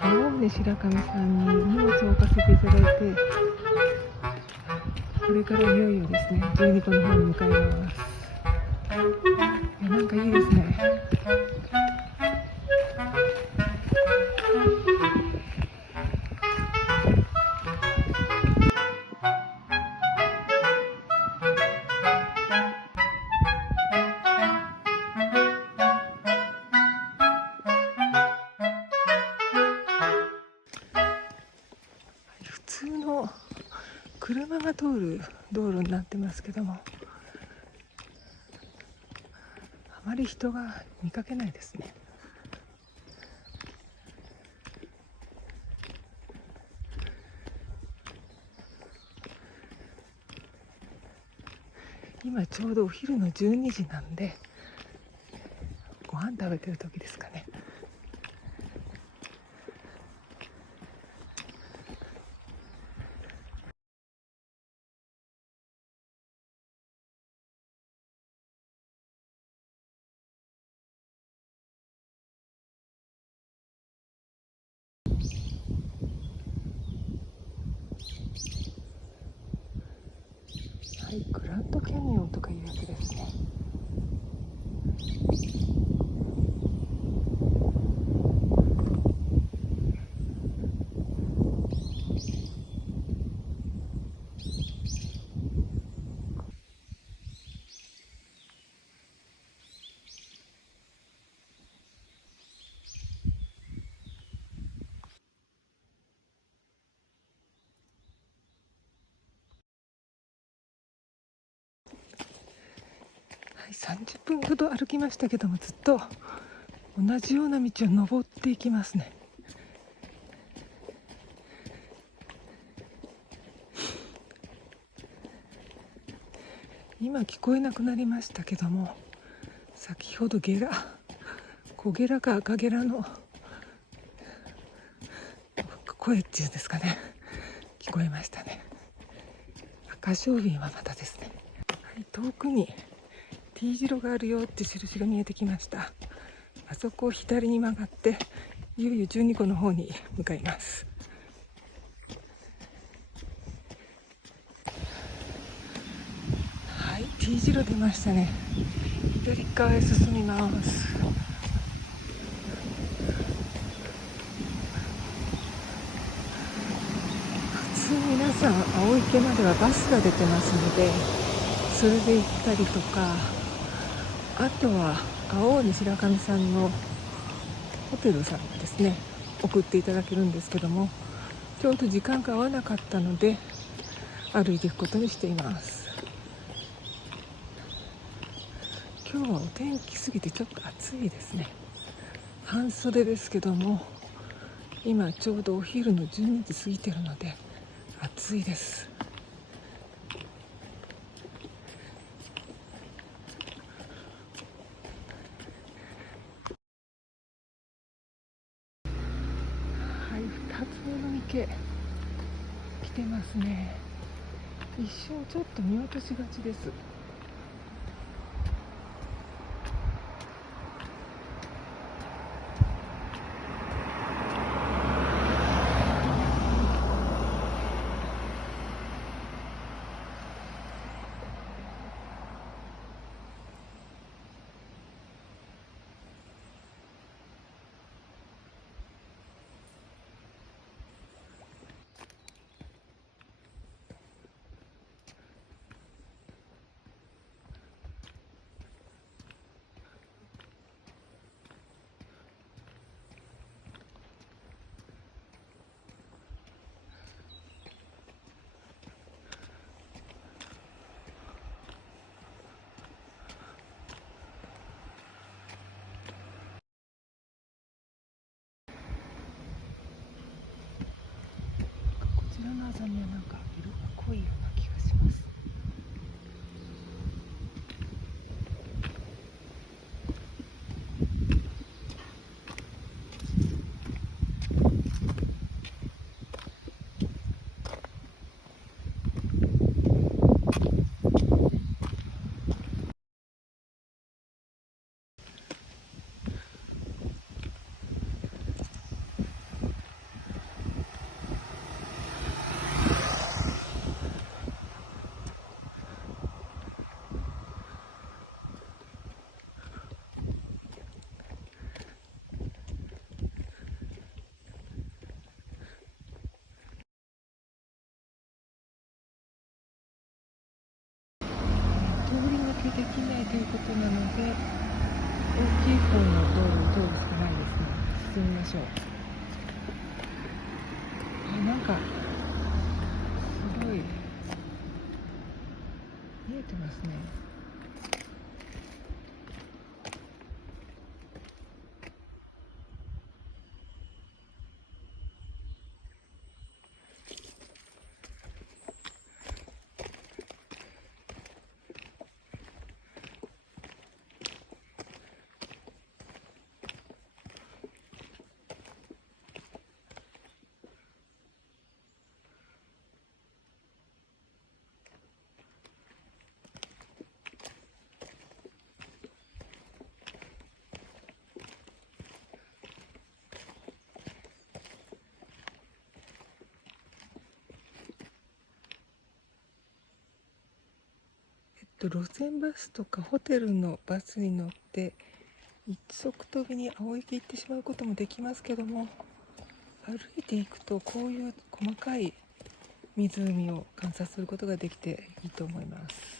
青梅白神さんに荷物を置かせていただいて、これからいよいよですね、12個の方に向かいます。いや、なんかいいですね。普通の車が通る道路になってますけども、あまり人が見かけないですね。今ちょうどお昼の12時なんで、ご飯食べてる時ですかね。はい、グランドキャニオンとかいうやつですね。はい、30分ほど歩きましたけども、ずっと同じような道を登っていきますね。今聞こえなくなりましたけども、先ほど小ゲラか赤ゲラの声っていうんですかね、聞こえましたね。赤小瓶はまたですね。はい、遠くに T 字路があるよって印が見えてきました。あそこを左に曲がっていよいよ12個の方に向かいます。はい、 T 字路出ましたね。左側へ進みます。普通皆さん青池まではバスが出てますので、それで行ったりとか、あとは青梅白神さんのホテルさんがですね、送っていただけるんですけども、ちょうど時間が合わなかったので歩いていくことにしています。今日はお天気すぎてちょっと暑いですね。半袖ですけども、今ちょうどお昼の12時過ぎてるので暑いです。はい、二つ目の池来てますね。一瞬ちょっと見落としがちです。こちらのアザミはなんか色が濃いような気がします。できないということなので、大きい方の道路を通るしかないですね。進みましょう。なんかすごい見えてますね。路線バスとかホテルのバスに乗って一足飛びに青池行ってしまうこともできますけども、歩いていくとこういう細かい湖を観察することができていいと思います。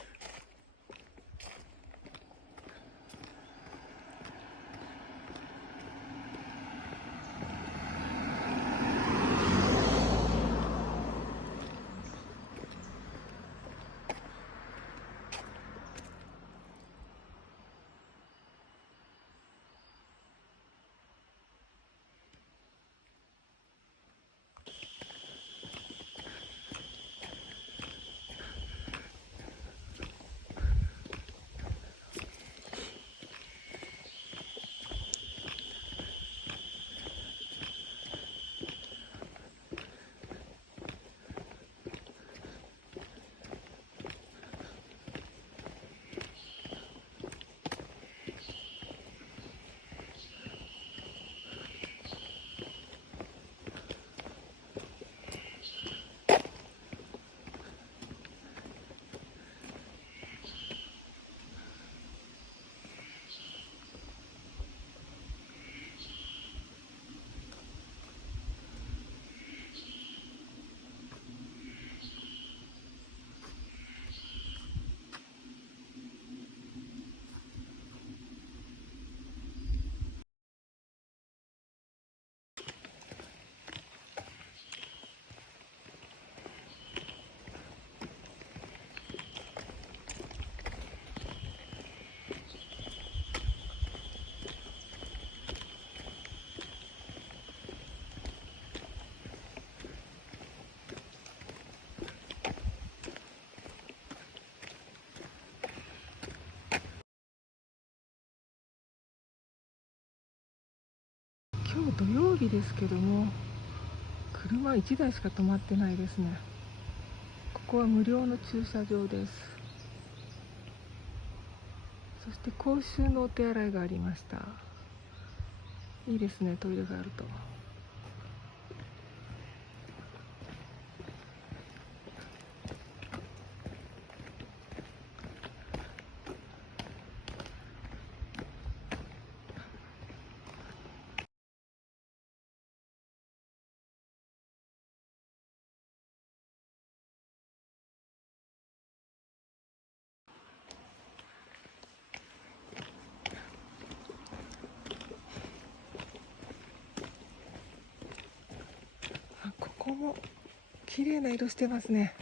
今日土曜日ですけども、車1台しか止まってないですね。ここは無料の駐車場です。そして公衆のお手洗いがありました。いいですね、トイレがあると。ここも綺麗な色してますね。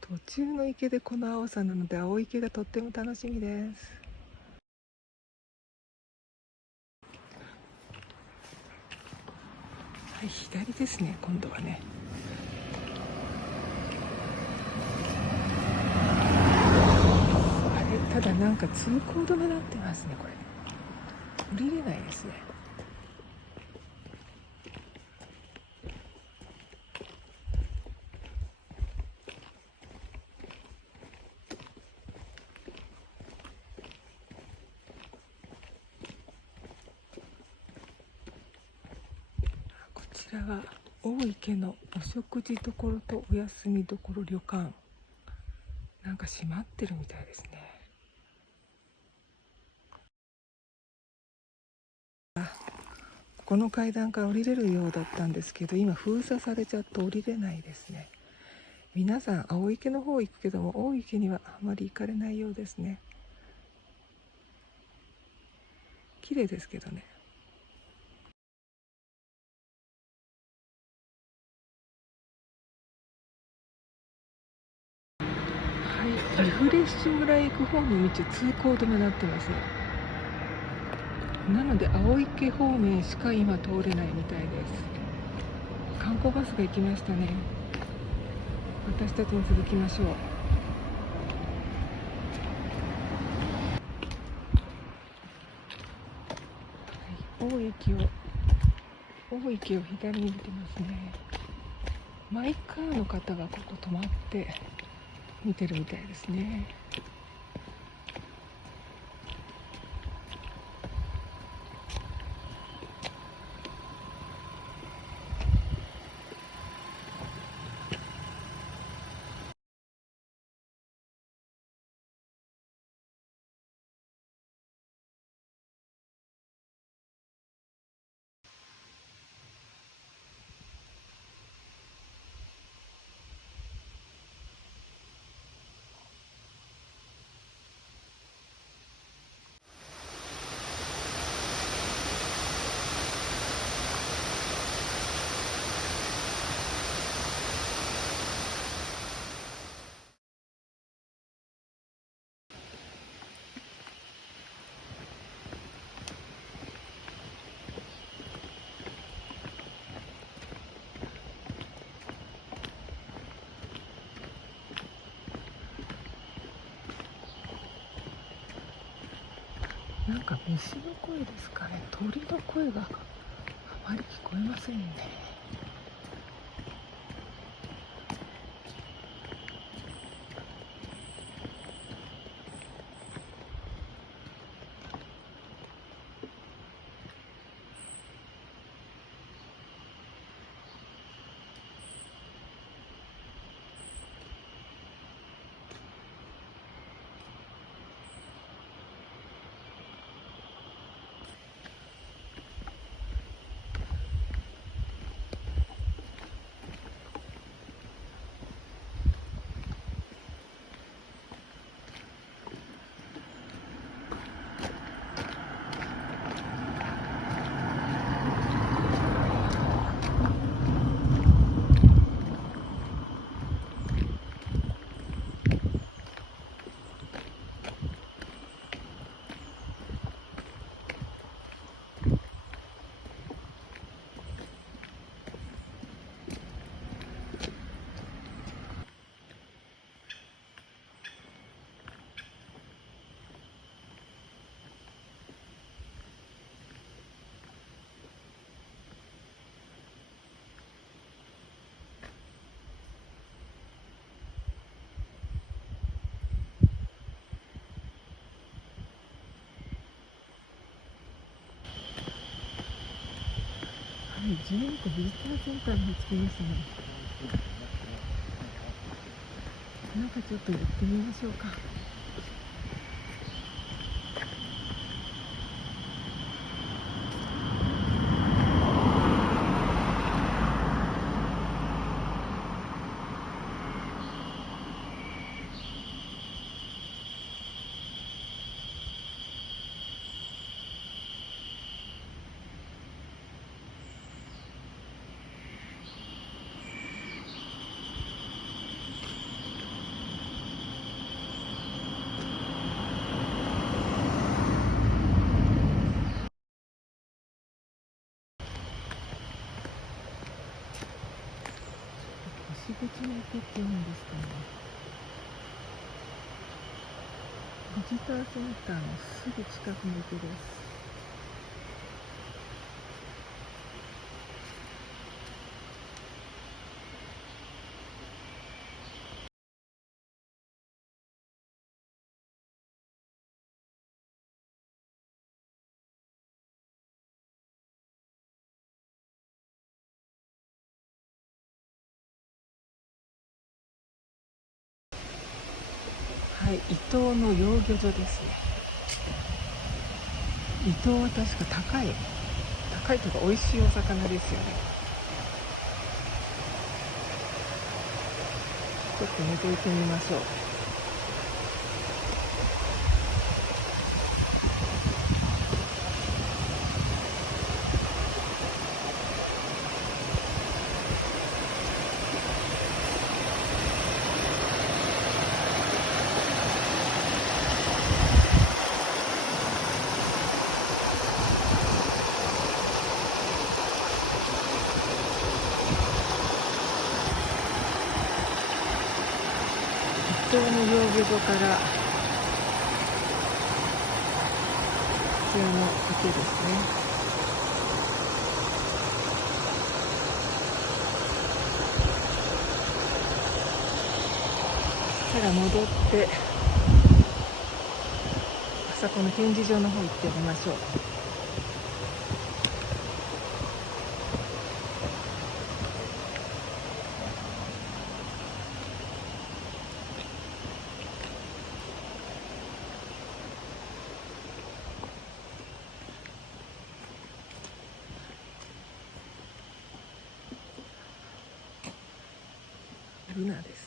途中の池でこの青さなので、青池がとっても楽しみです。はい、左ですね、今度はね。ただなんか通行止めになってますね。これ降りれないですね。こちらは大池のお食事処とお休み処旅館。なんか閉まってるみたいですね。この階段から降りれるようだったんですけど、今封鎖されちゃって降りれないですね。皆さん青池の方行くけども、大池にはあまり行かれないようですね。綺麗ですけどね。はい、リフレッシュ村へ行く方の道通行止めになってますね。なので青池方面しか今通れないみたいです。観光バスが行きましたね。私たちも続きましょう。はい、大池を左に見てますね。マイカーの方がここ止まって見てるみたいですね。なんか虫の声ですかね。鳥の声があまり聞こえませんね。はい、12個ビジターセンターに着きましたね。なんかちょっと行ってみましょうか。西口の池って言うんですかね。ビジターセンターのすぐ近くの池です。はい、伊東の養魚場ですね。伊東は確か高いかいとか美味しいお魚ですよね。ちょっと覗いてみましょう。普通の養魚場からこちらの池ですね。そしたら戻ってあそこの展示場の方行ってみましょう。ルナです。